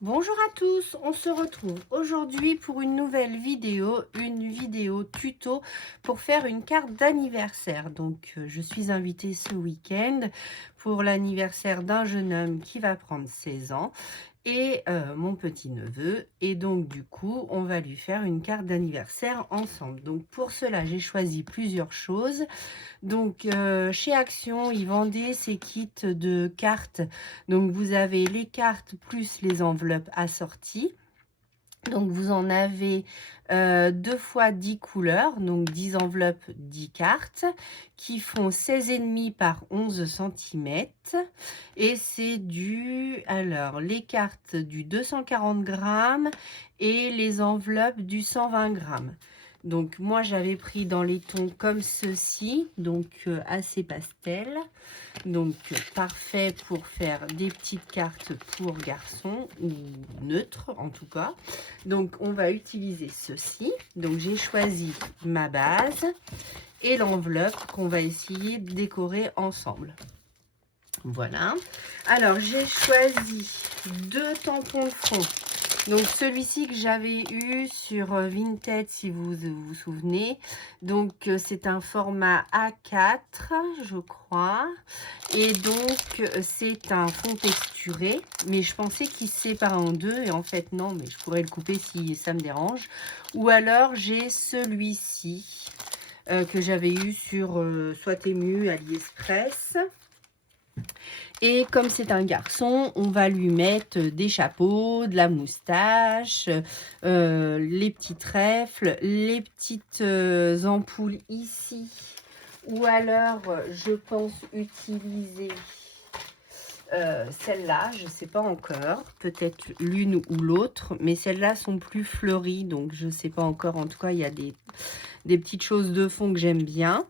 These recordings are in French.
Bonjour à tous, on se retrouve aujourd'hui pour une nouvelle vidéo, une vidéo tuto pour faire une carte d'anniversaire. Donc je suis invitée ce week-end pour l'anniversaire d'un jeune homme qui va prendre 16 ans et mon petit-neveu. Et donc du coup, on va lui faire une carte d'anniversaire ensemble. Donc pour cela, j'ai choisi plusieurs choses. Donc, chez Action, ils vendaient ces kits de cartes. Donc, vous avez les cartes plus les enveloppes assorties. Donc, vous en avez 2 fois 10 couleurs, donc 10 enveloppes, 10 cartes, qui font 16,5 par 11 centimètres. Et c'est alors, les cartes du 240 grammes et les enveloppes du 120 grammes. Donc, moi, j'avais pris dans les tons comme ceci, donc assez pastel. Donc, parfait pour faire des petites cartes pour garçons, ou neutres en tout cas. Donc, on va utiliser ceci. Donc, j'ai choisi ma base et l'enveloppe qu'on va essayer de décorer ensemble. Voilà. Alors, j'ai choisi 2 tampons de fond. Donc, celui-ci que j'avais eu sur Vinted, si vous vous souvenez. Donc, c'est un format A4, je crois. Et donc, c'est un fond texturé. Mais je pensais qu'il se sépare en deux. Et en fait, non, mais je pourrais le couper si ça me dérange. Ou alors, j'ai celui-ci que j'avais eu sur soit Temu, AliExpress. Et comme c'est un garçon, on va lui mettre des chapeaux, de la moustache, les petits trèfles, les petites ampoules ici. Ou alors, je pense utiliser celle-là, je ne sais pas encore, peut-être l'une ou l'autre, mais celles-là sont plus fleuries, donc je ne sais pas encore. En tout cas, il y a des petites choses de fond que j'aime bien.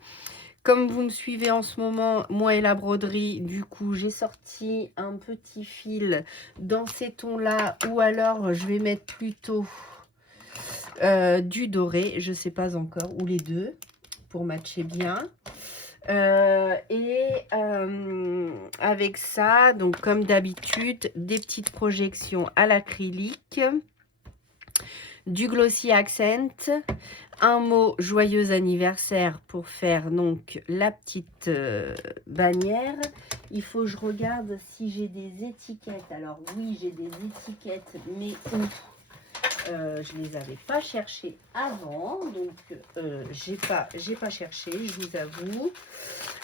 Comme vous me suivez en ce moment, moi et la broderie, du coup, j'ai sorti un petit fil dans ces tons-là, ou alors je vais mettre plutôt du doré, je ne sais pas encore, ou les deux, pour matcher bien. Avec ça, donc comme d'habitude, des petites projections à l'acrylique, du glossy accent, un mot joyeux anniversaire pour faire donc la petite bannière. Il faut que je regarde si j'ai des étiquettes. Alors oui, j'ai des étiquettes, mais où je les avais pas cherchées avant, donc j'ai pas cherché, je vous avoue.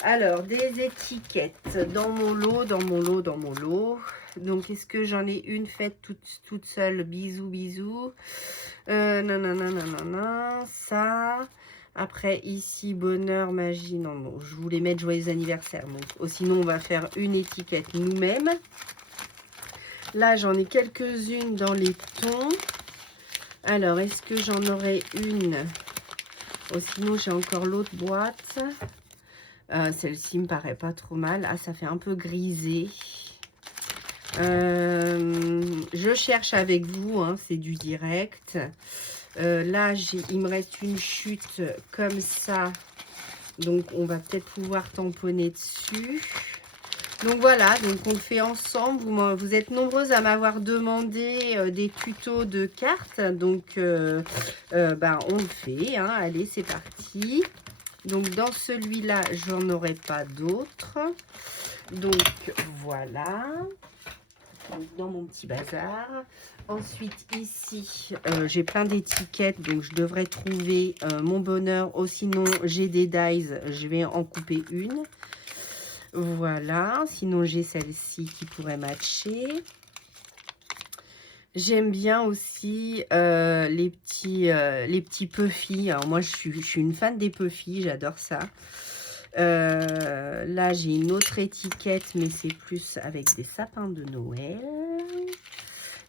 Alors, des étiquettes dans mon lot. Donc, est-ce que j'en ai une faite toute seule? Bisous, bisous. Nanana, ça. Après, ici, bonheur, magie. Non, non, je voulais mettre joyeux anniversaire. Donc, sinon, on va faire une étiquette nous-mêmes. Là, j'en ai quelques-unes dans les tons. Alors, est-ce que j'en aurai une? Oh, sinon, j'ai encore l'autre boîte. Celle-ci me paraît pas trop mal. Ah, ça fait un peu grisé. Je cherche avec vous, hein, c'est du direct. Là, il me reste une chute comme ça. Donc, on va peut-être pouvoir tamponner dessus. Donc, voilà. Donc, on le fait ensemble. Vous êtes nombreuses à m'avoir demandé des tutos de cartes. Donc, ben, on le fait. Hein. Allez, c'est parti. Donc, dans celui-là, j'en aurai pas d'autres. Donc, voilà. Donc, dans mon petit bazar. Ensuite, ici, j'ai plein d'étiquettes. Donc, je devrais trouver mon bonheur. Oh, sinon, j'ai des dies. Je vais en couper une. Voilà. Sinon, j'ai celle-ci qui pourrait matcher. J'aime bien aussi les petits puffy. Alors moi, je suis une fan des puffy, j'adore ça. Là, j'ai une autre étiquette, mais c'est plus avec des sapins de Noël.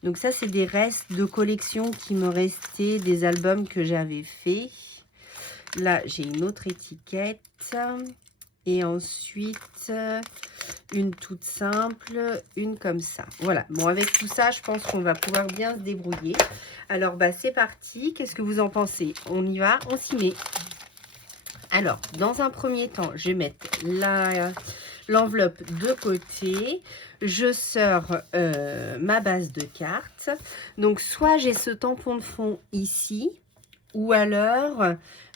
Donc ça, c'est des restes de collection qui me restaient, des albums que j'avais fait. Là, j'ai une autre étiquette. Et ensuite, une toute simple, une comme ça. Voilà. Bon, avec tout ça, je pense qu'on va pouvoir bien se débrouiller. Alors, bah, c'est parti. Qu'est-ce que vous en pensez? On y va, on s'y met. Alors, dans un premier temps, je vais mettre l'enveloppe de côté. Je sors ma base de cartes. Donc, soit j'ai ce tampon de fond ici, ou alors,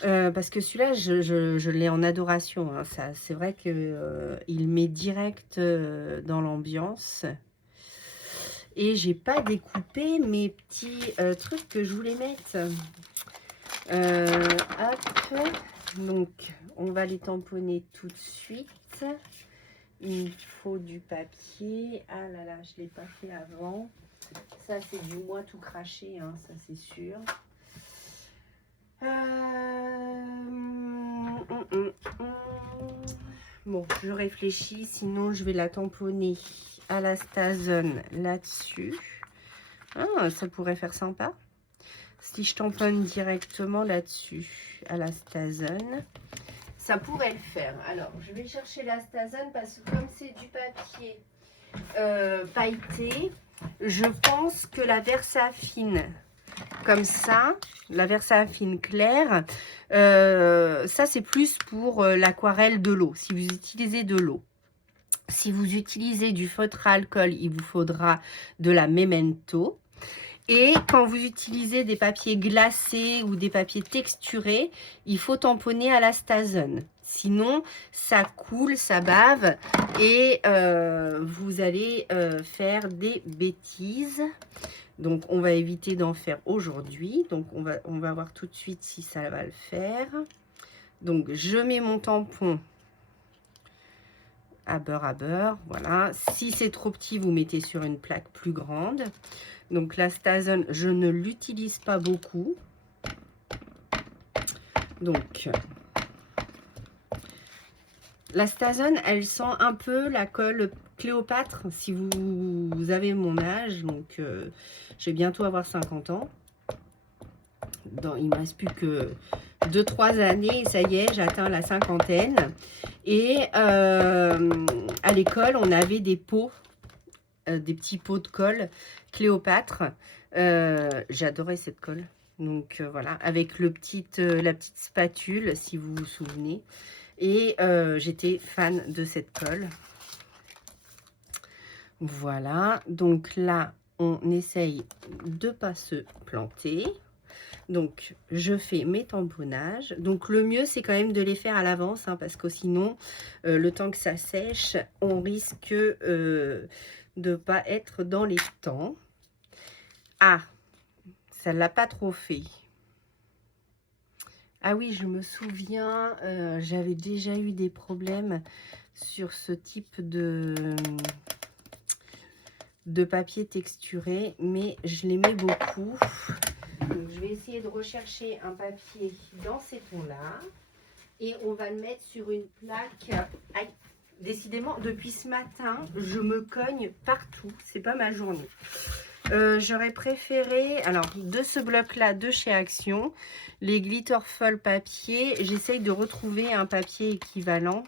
parce que celui-là, je l'ai en adoration. Hein, ça, c'est vrai que il met direct dans l'ambiance. Et j'ai pas découpé mes petits trucs que je voulais mettre. Hop. Donc, on va les tamponner tout de suite. Il me faut du papier. Ah là là, je ne l'ai pas fait avant. Ça, c'est du moi tout craché, hein, ça c'est sûr. Bon, je réfléchis, sinon je vais la tamponner à la Stazone là-dessus. Ah, ça pourrait faire sympa. Si je tamponne directement là-dessus, à la Stazone, ça pourrait le faire. Alors, je vais chercher la Stazone parce que comme c'est du papier pailleté, je pense que la Versafine, comme ça, la Versafine claire, ça c'est plus pour l'aquarelle de l'eau, si vous utilisez de l'eau. Si vous utilisez du feutre à alcool, il vous faudra de la Memento. Et quand vous utilisez des papiers glacés ou des papiers texturés, il faut tamponner à la Stazone. Sinon, ça coule, ça bave et vous allez faire des bêtises. Donc, on va éviter d'en faire aujourd'hui. Donc, on va voir tout de suite si ça va le faire. Donc, je mets mon tampon à beurre, voilà. Si c'est trop petit, vous mettez sur une plaque plus grande. Donc la Stazone, je ne l'utilise pas beaucoup. Donc la Stazone, elle sent un peu la colle Cléopâtre, si vous avez mon âge. Donc je vais bientôt avoir 50 ans. Il ne me reste plus que 2-3 années, ça y est, j'atteins la cinquantaine. Et à l'école, on avait des pots, des petits pots de colle Cléopâtre. J'adorais cette colle. Donc voilà, avec la petite spatule, si vous vous souvenez. Et j'étais fan de cette colle. Voilà, donc là, on essaye de ne pas se planter. Donc, je fais mes tamponnages. Donc, le mieux, c'est quand même de les faire à l'avance, hein, parce que sinon, le temps que ça sèche, on risque de ne pas être dans les temps. Ah, ça ne l'a pas trop fait. Ah oui, je me souviens, j'avais déjà eu des problèmes sur ce type de papier texturé, mais je l'aimais beaucoup. Donc, je vais essayer de rechercher un papier dans ces tons-là. Et on va le mettre sur une plaque. Aïe, décidément, depuis ce matin, je me cogne partout. C'est pas ma journée. J'aurais préféré, alors, de ce bloc-là, de chez Action, les Glitterful papier. J'essaye de retrouver un papier équivalent.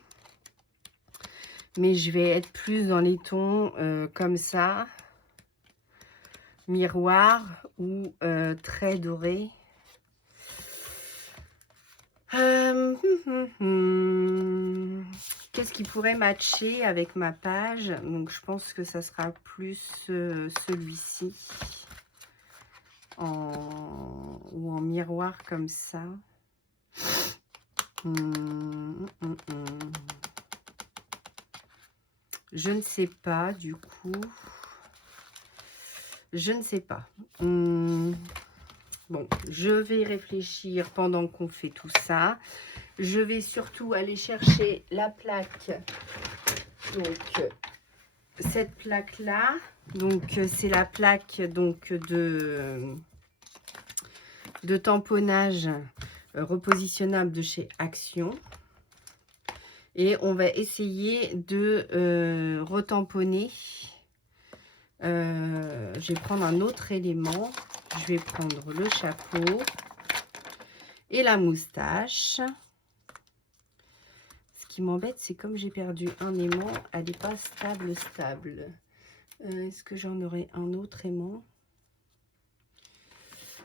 Mais je vais être plus dans les tons comme ça. Miroir ou très doré. Qu'est-ce qui pourrait matcher avec ma page? Donc, je pense que ça sera plus celui-ci. Ou en miroir comme ça. Je ne sais pas, du coup. Je ne sais pas. Bon, je vais réfléchir pendant qu'on fait tout ça. Je vais surtout aller chercher la plaque. Donc, cette plaque-là. Donc, c'est la plaque donc, de tamponnage repositionnable de chez Action. Et on va essayer de retamponner. Je vais prendre un autre élément. Je vais prendre le chapeau et la moustache. Ce qui m'embête, c'est comme j'ai perdu un aimant, elle n'est pas stable. Est-ce que j'en aurai un autre aimant?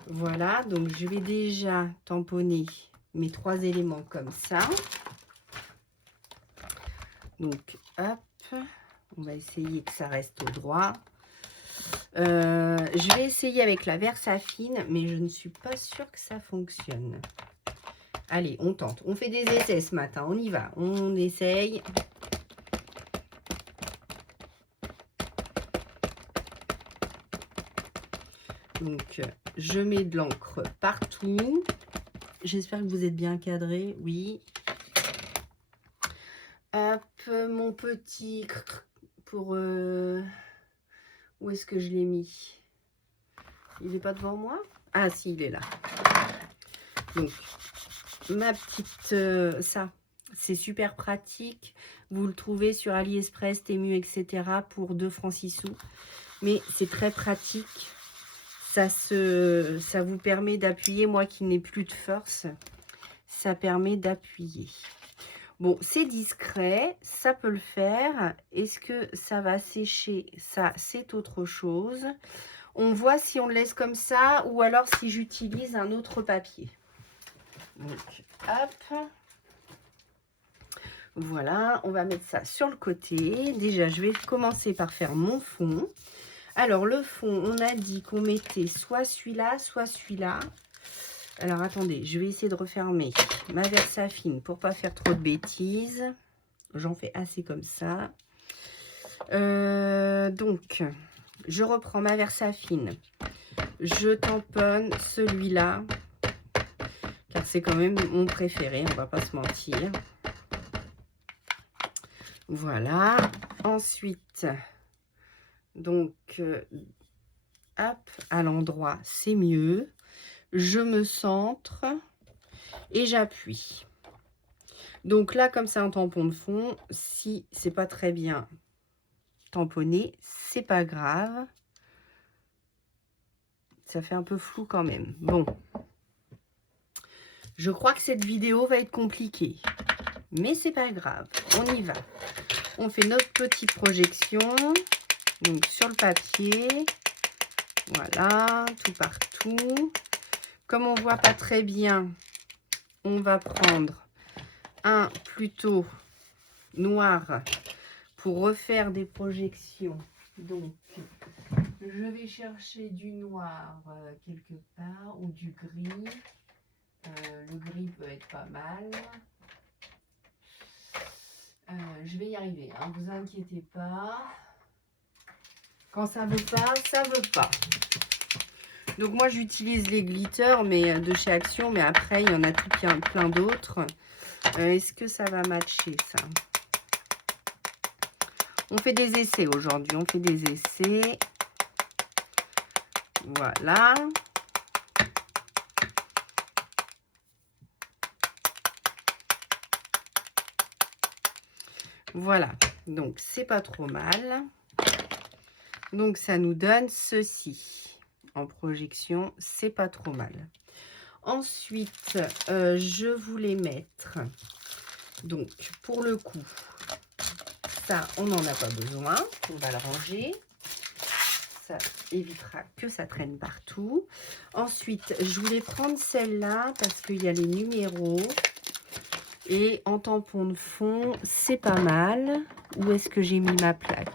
Voilà, donc je vais déjà tamponner mes 3 éléments comme ça. Donc, hop, on va essayer que ça reste au droit. Je vais essayer avec la Versafine, mais je ne suis pas sûre que ça fonctionne. Allez, on tente. On fait des essais ce matin. On y va. On essaye. Donc, je mets de l'encre partout. J'espère que vous êtes bien cadré. Oui. Hop, mon petit... Pour... Où est-ce que je l'ai mis? Il n'est pas devant moi? Ah, si, il est là. Donc, ma petite... ça, c'est super pratique. Vous le trouvez sur AliExpress, Temu, etc. pour 2 francs 6 sous. Mais c'est très pratique. Ça vous permet d'appuyer. Moi qui n'ai plus de force, ça permet d'appuyer. Bon, c'est discret, ça peut le faire. Est-ce que ça va sécher? Ça, c'est autre chose. On voit si on le laisse comme ça ou alors si j'utilise un autre papier. Donc, hop. Voilà, on va mettre ça sur le côté. Déjà, je vais commencer par faire mon fond. Alors, le fond, on a dit qu'on mettait soit celui-là, soit celui-là. Alors, attendez, je vais essayer de refermer ma Versafine pour pas faire trop de bêtises. J'en fais assez comme ça. Donc, je reprends ma Versafine. Je tamponne celui-là, car c'est quand même mon préféré, on va pas se mentir. Voilà. Ensuite, donc, hop, à l'endroit, c'est mieux. Je me centre et j'appuie. Donc là, comme c'est un tampon de fond, si c'est pas très bien tamponné, c'est pas grave. Ça fait un peu flou quand même. Bon. Je crois que cette vidéo va être compliquée. Mais c'est pas grave. On y va. On fait notre petite projection. Donc sur le papier. Voilà. Tout partout. Comme on voit pas très bien, on va prendre un plutôt noir pour refaire des projections. Donc, je vais chercher du noir quelque part ou du gris. Le gris peut être pas mal. Je vais y arriver, hein, vous inquiétez pas. Quand ça veut pas, ça veut pas. Donc moi j'utilise les glitters mais de chez Action, mais après il y en a tout plein d'autres. Est-ce que ça va matcher ça? On fait des essais aujourd'hui, on fait des essais. Voilà. Voilà, donc c'est pas trop mal. Donc ça nous donne ceci en projection, c'est pas trop mal. Ensuite, je voulais mettre, donc pour le coup, ça on n'en a pas besoin, on va le ranger. Ça évitera que ça traîne partout. Ensuite, je voulais prendre celle-là parce qu'il y a les numéros. Et en tampon de fond, c'est pas mal. Où est-ce que j'ai mis ma plaque?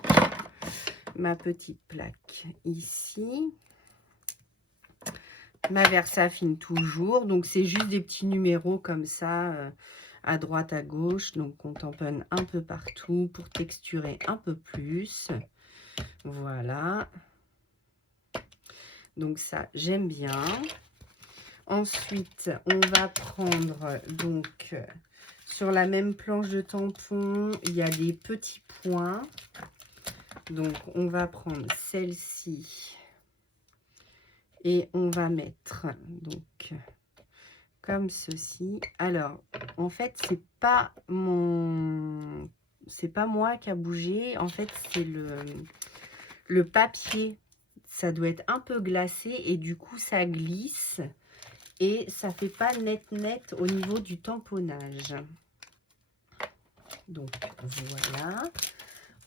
Ma petite plaque ici. Ma Versafine toujours. Donc, c'est juste des petits numéros comme ça, à droite, à gauche. Donc, on tamponne un peu partout pour texturer un peu plus. Voilà. Donc, ça, j'aime bien. Ensuite, on va prendre donc... sur la même planche de tampon, il y a des petits points. Donc, on va prendre celle-ci. Et on va mettre, donc, comme ceci. Alors, en fait, c'est pas moi qui a bougé. En fait, c'est le papier. Ça doit être un peu glacé et du coup, ça glisse. Et ça fait pas net au niveau du tamponnage. Donc voilà.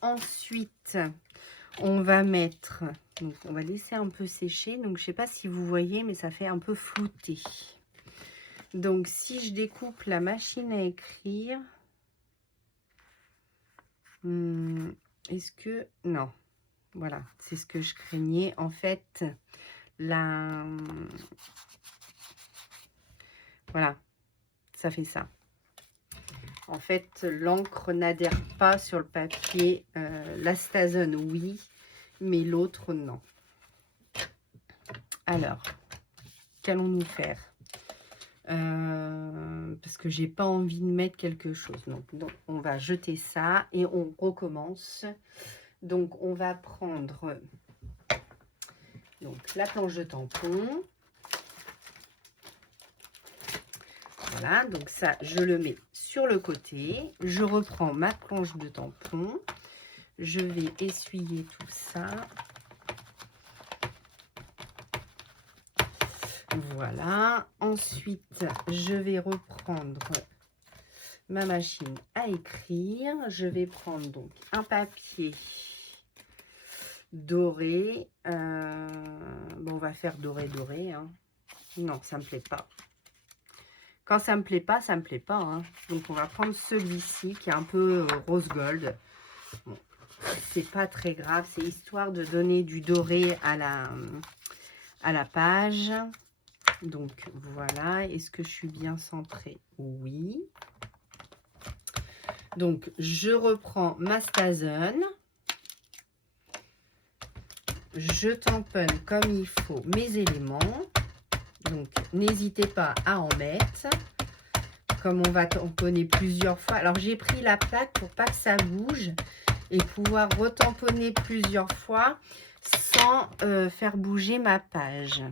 Ensuite, on va mettre, donc on va laisser un peu sécher. Donc je sais pas si vous voyez, mais ça fait un peu flouté. Donc si je découpe la machine à écrire, Est-ce que... Non. Voilà, c'est ce que je craignais. En fait, la... Voilà, ça fait ça. En fait, l'encre n'adhère pas sur le papier. La Stazen, oui, mais l'autre, non. Alors, qu'allons-nous faire? Parce que j'ai pas envie de mettre quelque chose. Donc, on va jeter ça et on recommence. Donc, on va prendre donc, la planche de tampon. Voilà, donc ça, je le mets sur le côté. Je reprends ma planche de tampon. Je vais essuyer tout ça. Voilà. Ensuite, je vais reprendre ma machine à écrire. Je vais prendre donc un papier doré. Bon, on va faire doré. Hein. Non, ça me plaît pas. Quand ça me plaît pas, ça me plaît pas. Hein. Donc, on va prendre celui-ci qui est un peu rose gold. Bon, c'est pas très grave. C'est histoire de donner du doré à la page. Donc, voilà. Est-ce que je suis bien centrée? Oui. Donc, je reprends ma Stazen. Je tamponne comme il faut mes éléments. Donc, n'hésitez pas à en mettre. Comme on va tamponner plusieurs fois. Alors, j'ai pris la plaque pour pas que ça bouge et pouvoir retamponner plusieurs fois sans faire bouger ma page.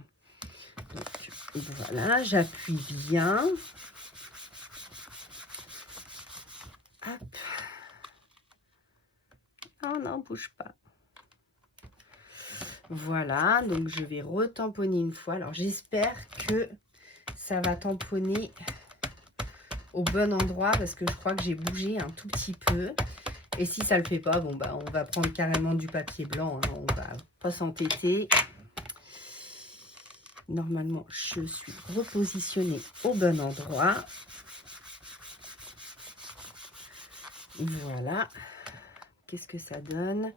Donc, voilà, j'appuie bien. Hop. Oh non, bouge pas. Voilà, donc je vais retamponner une fois. Alors, j'espère que ça va tamponner au bon endroit parce que je crois que j'ai bougé un tout petit peu. Et si ça le fait pas, bon bah on va prendre carrément du papier blanc. Hein, on va pas s'entêter. Normalement, je suis repositionnée au bon endroit. Voilà. Qu'est-ce que ça donne?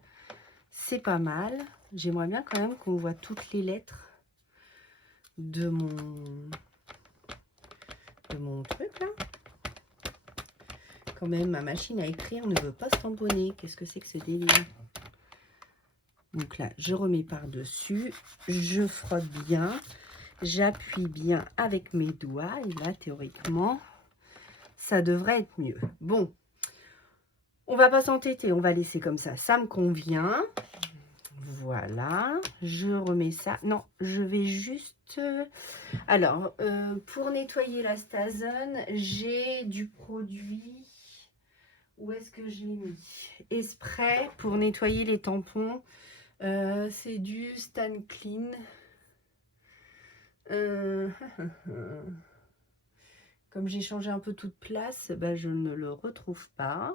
C'est pas mal. J'aimerais bien quand même qu'on voit toutes les lettres de mon truc là. Quand même, ma machine à écrire ne veut pas se tamponner. Qu'est-ce que c'est que ce délire? Donc là, je remets par-dessus. Je frotte bien. J'appuie bien avec mes doigts. Et là, théoriquement, ça devrait être mieux. Bon, on va pas s'entêter. On va laisser comme ça. Ça me convient. Voilà. Je remets ça. Non, je vais juste... Alors, pour nettoyer la Stazen, j'ai du produit... Où est-ce que je l'ai mis? Spray pour nettoyer les tampons. C'est du Stan Clean. Comme j'ai changé un peu toute place, bah, je ne le retrouve pas.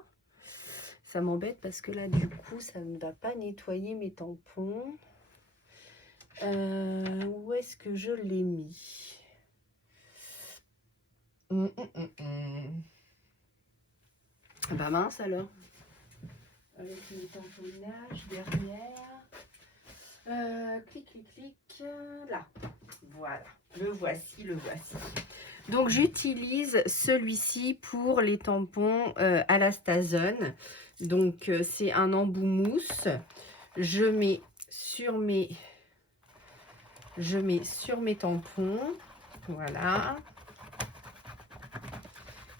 Ça m'embête parce que là, du coup, ça ne va pas nettoyer mes tampons. Où est-ce que je l'ai mis? Bah mince alors. Avec le tamponnage derrière. Clic, clic, clic. Là. Voilà. Le voici, le voici. Donc, j'utilise celui-ci pour les tampons à la Stazen. Donc, c'est un embout mousse. Je mets sur mes tampons. Voilà.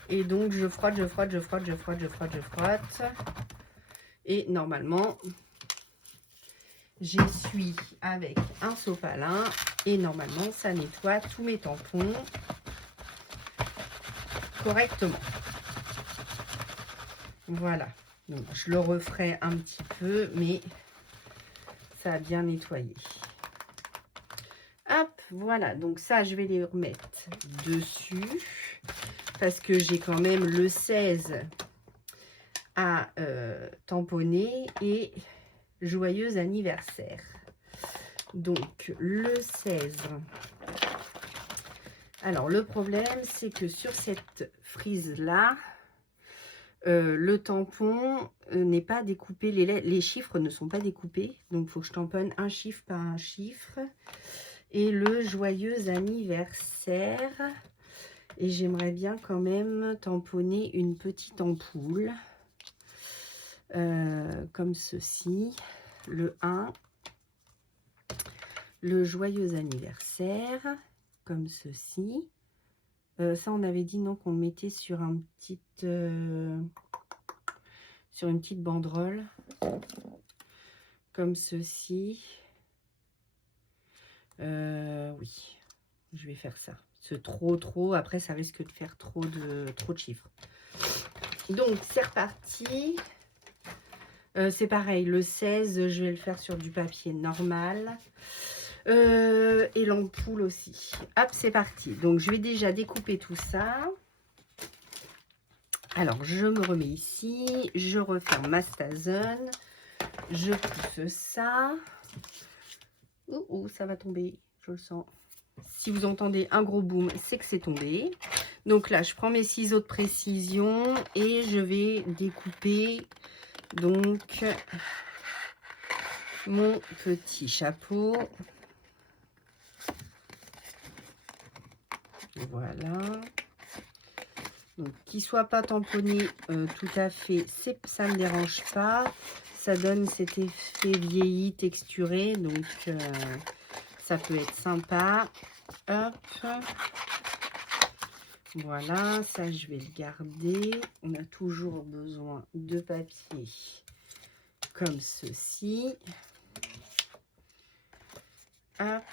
Et donc, je frotte. Et normalement, j'essuie avec un sopalin. Et normalement, ça nettoie tous mes tampons correctement. Voilà. Donc, je le referai un petit peu, mais ça a bien nettoyé. Hop, voilà. Donc, ça, je vais les remettre dessus. Parce que j'ai quand même le 16 à tamponner et joyeux anniversaire. Donc le 16. Alors le problème c'est que sur cette frise là, Le tampon n'est pas découpé, les chiffres ne sont pas découpés, donc il faut que je tamponne un chiffre par un chiffre. Et le joyeux anniversaire, et j'aimerais bien quand même tamponner une petite ampoule, comme ceci, le 1, le joyeux anniversaire, comme ceci. Ça, on avait dit non qu'on le mettait sur sur une petite banderole, comme ceci. Oui, je vais faire ça. C'est trop, après ça risque de faire trop de chiffres. Donc, c'est reparti. C'est pareil, le 16, je vais le faire sur du papier normal. Et l'ampoule aussi. Hop, c'est parti. Donc, je vais déjà découper tout ça. Alors, je me remets ici. Je referme ma stazone. Je pousse ça. Oh, ça va tomber. Je le sens. Si vous entendez un gros boom, c'est que c'est tombé. Donc là, je prends mes ciseaux de précision et je vais découper donc mon petit chapeau. Voilà. Donc, qu'il soit pas tamponné tout à fait, ça ne me dérange pas. Ça donne cet effet vieilli, texturé. Donc, ça peut être sympa. Hop. Voilà, ça je vais le garder. On a toujours besoin de papier comme ceci. Hop.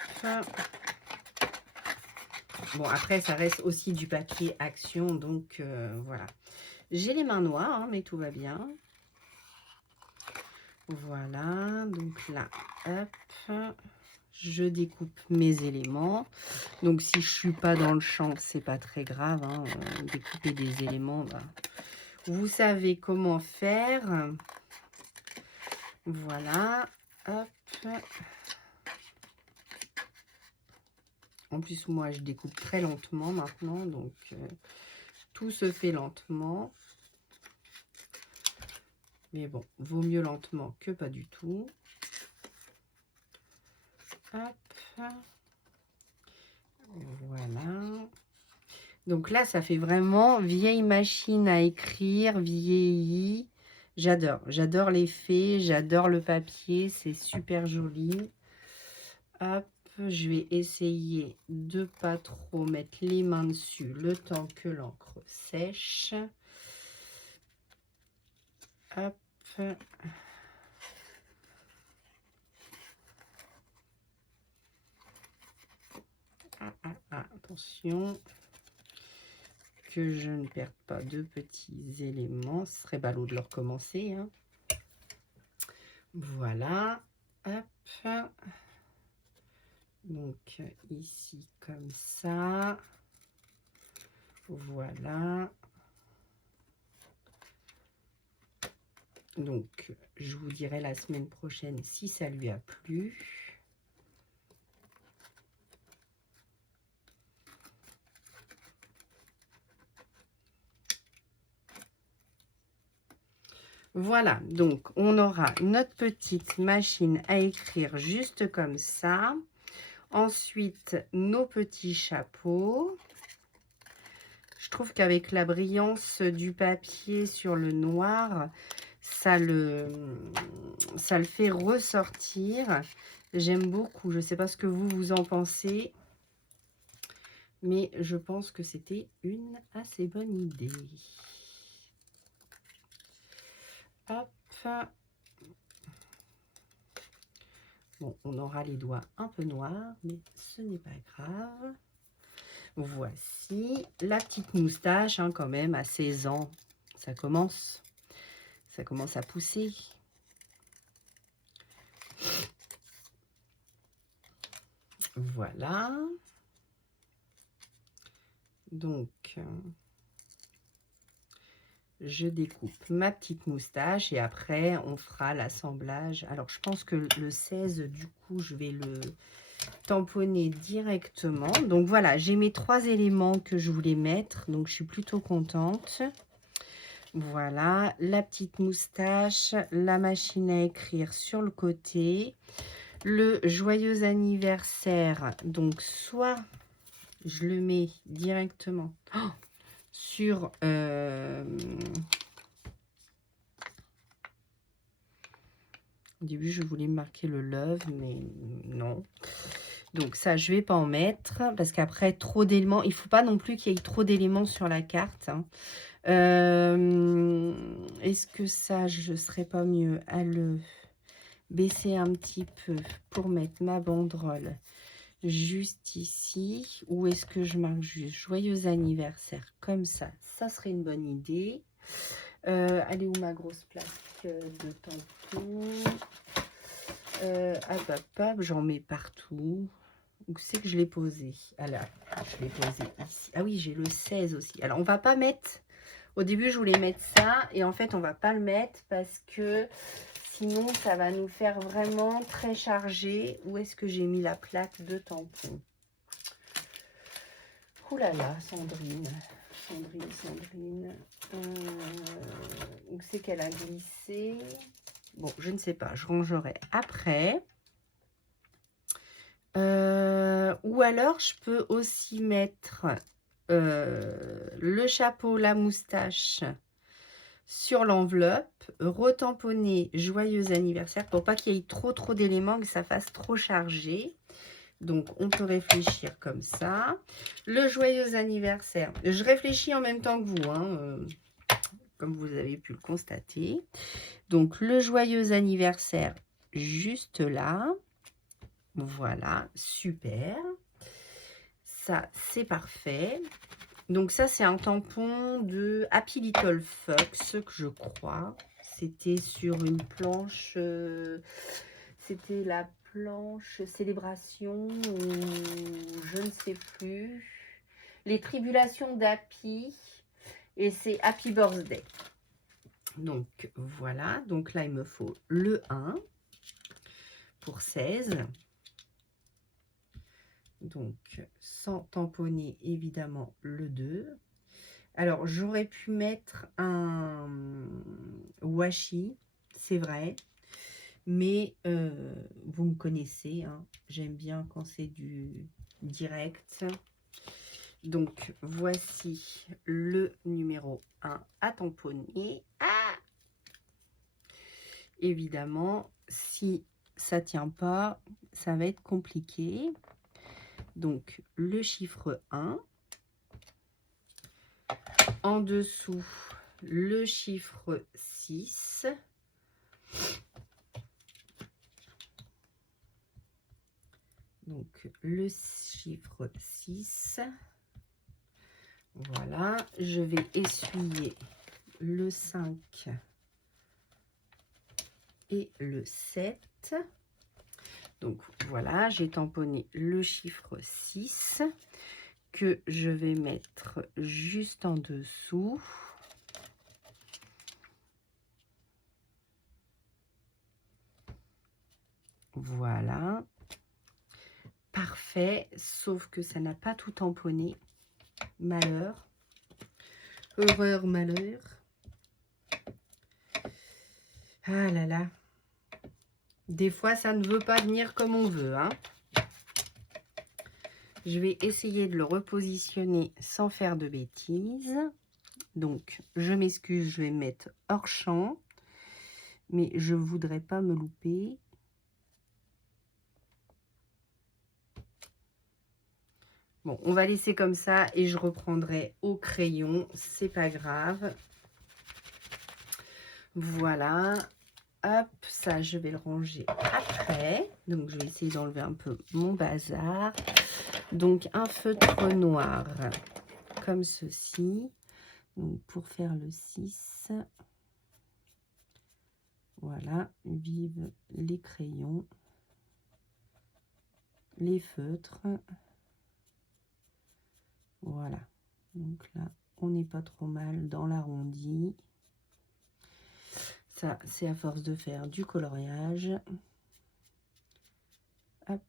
Bon, après, ça reste aussi du papier Action, donc voilà. J'ai les mains noires, hein, mais tout va bien. Voilà, donc là, hop. Je découpe mes éléments. Donc, si je suis pas dans le champ, c'est pas très grave. Hein, découper des éléments, bah, vous savez comment faire. Voilà. Hop. En plus, moi, je découpe très lentement maintenant. Donc, tout se fait lentement. Mais bon, vaut mieux lentement que pas du tout. Hop. Voilà. Donc là, ça fait vraiment vieille machine à écrire, vieillie. J'adore l'effet, j'adore le papier, c'est super joli. Hop, je vais essayer de pas trop mettre les mains dessus le temps que l'encre sèche. Hop. Attention que je ne perde pas de petits éléments. Ce serait ballot de le recommencer. Hein. Voilà. Hop. Donc ici comme ça. Voilà. Donc je vous dirai la semaine prochaine si ça lui a plu. Voilà, donc on aura notre petite machine à écrire juste comme ça. Ensuite, nos petits chapeaux. Je trouve qu'avec la brillance du papier sur le noir, ça le fait ressortir. J'aime beaucoup. Je ne sais pas ce que vous en pensez. Mais je pense que c'était une assez bonne idée. Hop. Bon, on aura les doigts un peu noirs, mais ce n'est pas grave. Voici la petite moustache, hein, quand même, à 16 ans. Ça commence à pousser. Voilà. Donc, je découpe ma petite moustache et après, on fera l'assemblage. Alors, je pense que le 16, du coup, je vais le tamponner directement. Donc, voilà, j'ai mes 3 éléments que je voulais mettre. Donc, je suis plutôt contente. Voilà, la petite moustache, la machine à écrire sur le côté, le joyeux anniversaire. Donc, soit je le mets directement sur... Au début, je voulais marquer le love, mais non. Donc ça, je vais pas en mettre parce qu'après, trop d'éléments. Il faut pas non plus qu'il y ait trop d'éléments sur la carte. Hein. Est-ce que ça, je serais pas mieux à le baisser un petit peu pour mettre ma banderole juste ici? Ou est-ce que je marque juste joyeux anniversaire comme ça? Ça serait une bonne idée. Elle est où ma grosse plaque de tampon? J'en mets partout. Où c'est que je l'ai posé? Alors, je l'ai posé ici. Ah oui, j'ai le 16 aussi. Alors, on va pas mettre... Au début, je voulais mettre ça. Et en fait, on va pas le mettre parce que sinon, ça va nous faire vraiment très chargé. Où est-ce que j'ai mis la plaque de tampon? Ouh là là, Sandrine. Sandrine. Où c'est qu'elle a glissé? Bon, je ne sais pas. Je rangerai après. Ou alors, je peux aussi mettre le chapeau, la moustache sur l'enveloppe, retamponner joyeux anniversaire pour pas qu'il y ait trop d'éléments, que ça fasse trop chargé. Donc, on peut réfléchir comme ça. Le joyeux anniversaire, je réfléchis en même temps que vous, hein, comme vous avez pu le constater. Donc, le joyeux anniversaire juste là. Voilà, super. Ça, c'est parfait. Donc ça, c'est un tampon de Happy Little Fox, que je crois. C'était sur une planche... c'était la planche Célébration, ou je ne sais plus. Les tribulations d'Happy. Et c'est Happy Birthday. Donc, voilà. Donc là, il me faut le 1 pour 16. Donc, sans tamponner, évidemment, le 2. Alors, j'aurais pu mettre un washi, c'est vrai. Mais vous me connaissez, hein, j'aime bien quand c'est du direct. Donc, voici le numéro 1 à tamponner. Ah! Évidemment, si ça ne tient pas, ça va être compliqué. Donc, le chiffre 1. En dessous, le chiffre 6. Donc, le chiffre 6. Voilà. Je vais essuyer le 5 et le 7. Donc, voilà. J'ai tamponné le chiffre 6 que je vais mettre juste en dessous. Voilà. Parfait, sauf que ça n'a pas tout tamponné. Malheur. Horreur, malheur. Ah là là. Des fois, ça ne veut pas venir comme on veut, hein. Je vais essayer de le repositionner sans faire de bêtises. Donc, je m'excuse, je vais mettre hors champ. Mais je ne voudrais pas me louper. Bon, on va laisser comme ça et je reprendrai au crayon. C'est pas grave. Voilà. Hop, ça, je vais le ranger après. Donc, je vais essayer d'enlever un peu mon bazar. Donc, un feutre noir comme ceci. Donc, pour faire le 6. Voilà, vive les crayons, les feutres. Voilà. Donc là, on n'est pas trop mal dans l'arrondi. Ça, c'est à force de faire du coloriage. Hop.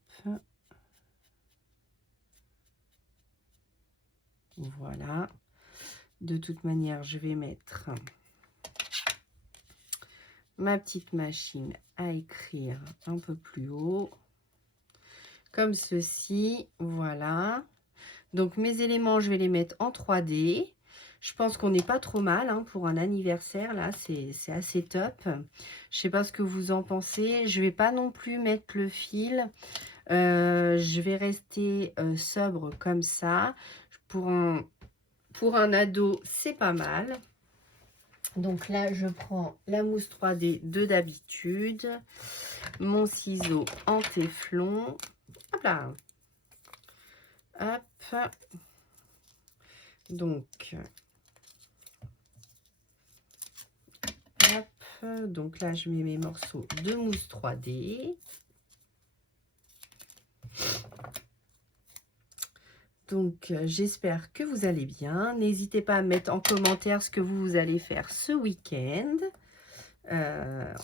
Voilà. De toute manière, je vais mettre ma petite machine à écrire un peu plus haut, comme ceci, voilà. Donc mes éléments, je vais les mettre en 3D. Je pense qu'on n'est pas trop mal hein, pour un anniversaire, là, c'est assez top. Je sais pas ce que vous en pensez. Je vais pas non plus mettre le fil. Je vais rester sobre comme ça. Pour un ado, c'est pas mal. Donc là, je prends la mousse 3D de d'habitude, mon ciseau en téflon. Hop là. Hop. Donc, hop. Donc là, je mets mes morceaux de mousse 3D. Donc, j'espère que vous allez bien. N'hésitez pas à mettre en commentaire ce que vous allez faire ce week-end.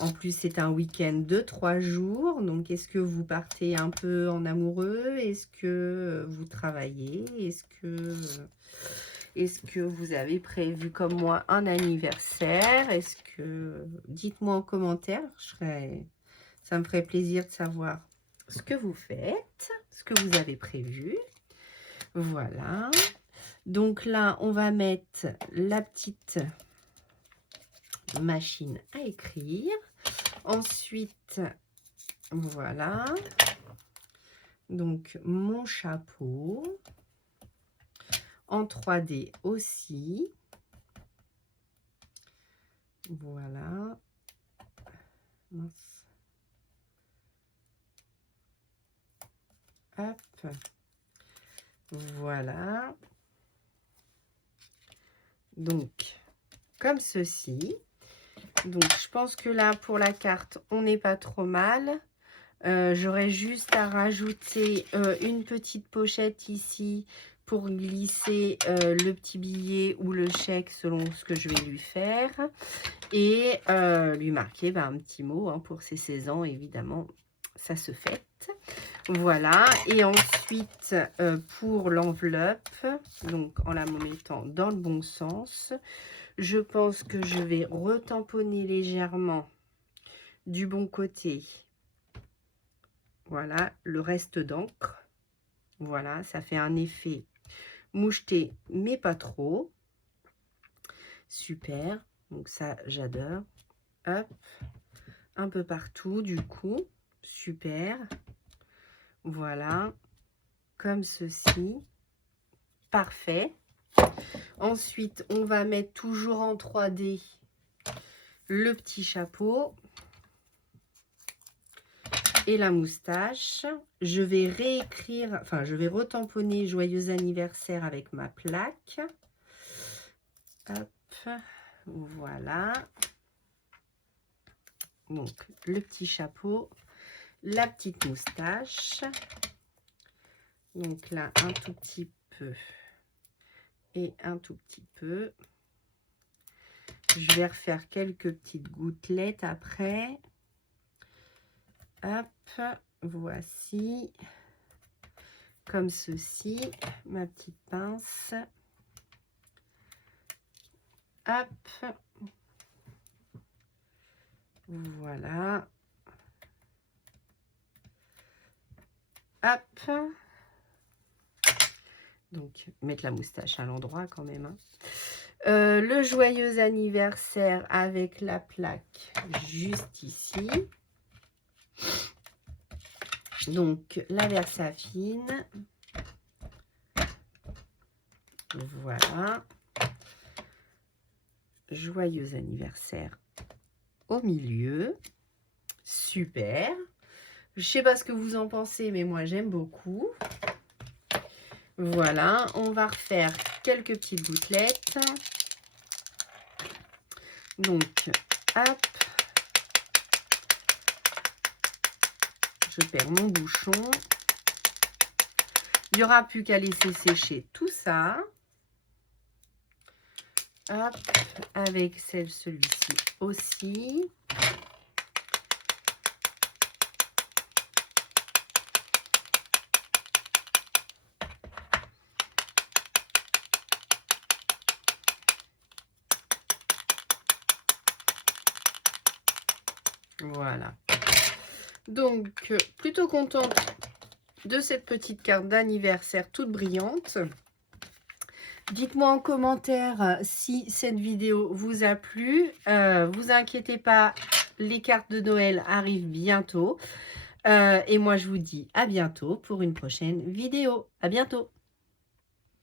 En plus, c'est un week-end de 3 jours. Donc, est-ce que vous partez un peu en amoureux? Est-ce que vous travaillez? Est-ce que vous avez prévu comme moi un anniversaire? Est-ce que... Dites-moi en commentaire. Ça me ferait plaisir de savoir ce que vous faites, ce que vous avez prévu. Voilà. Donc là, on va mettre la petite machine à écrire. Ensuite, voilà. Donc, mon chapeau. En 3D aussi. Voilà. Mince. Hop. Voilà. Donc, comme ceci. Donc, je pense que là, pour la carte, on n'est pas trop mal. J'aurais juste à rajouter une petite pochette ici pour glisser le petit billet ou le chèque selon ce que je vais lui faire. Et lui marquer un petit mot hein, pour ses 16 ans, évidemment, ça se fête. Voilà, et ensuite, pour l'enveloppe, donc en la mettant dans le bon sens, je pense que je vais retamponner légèrement du bon côté. Voilà, le reste d'encre. Voilà, ça fait un effet moucheté, mais pas trop. Super, donc ça, j'adore. Hop, un peu partout, du coup. Super. Voilà, comme ceci. Parfait. Ensuite, on va mettre toujours en 3D le petit chapeau et la moustache. Je vais réécrire, enfin, je vais retamponner joyeux anniversaire avec ma plaque. Hop, voilà. Donc, le petit chapeau, la petite moustache. Donc là, un tout petit peu et un tout petit peu. Je vais refaire quelques petites gouttelettes après. Hop, voici. Comme ceci, ma petite pince. Hop. Voilà. Hop. Donc, mettre la moustache à l'endroit quand même. Hein. Le joyeux anniversaire avec la plaque juste ici. Donc, la Versafine. Voilà. Joyeux anniversaire au milieu. Super. Je sais pas ce que vous en pensez, mais moi, j'aime beaucoup. Voilà. On va refaire quelques petites gouttelettes. Donc, hop. Je perds mon bouchon. Il n'y aura plus qu'à laisser sécher tout ça. Hop, avec celui-ci aussi. Voilà. Donc, plutôt contente de cette petite carte d'anniversaire toute brillante. Dites-moi en commentaire si cette vidéo vous a plu. Vous inquiétez pas, les cartes de Noël arrivent bientôt. Et moi, je vous dis à bientôt pour une prochaine vidéo. À bientôt.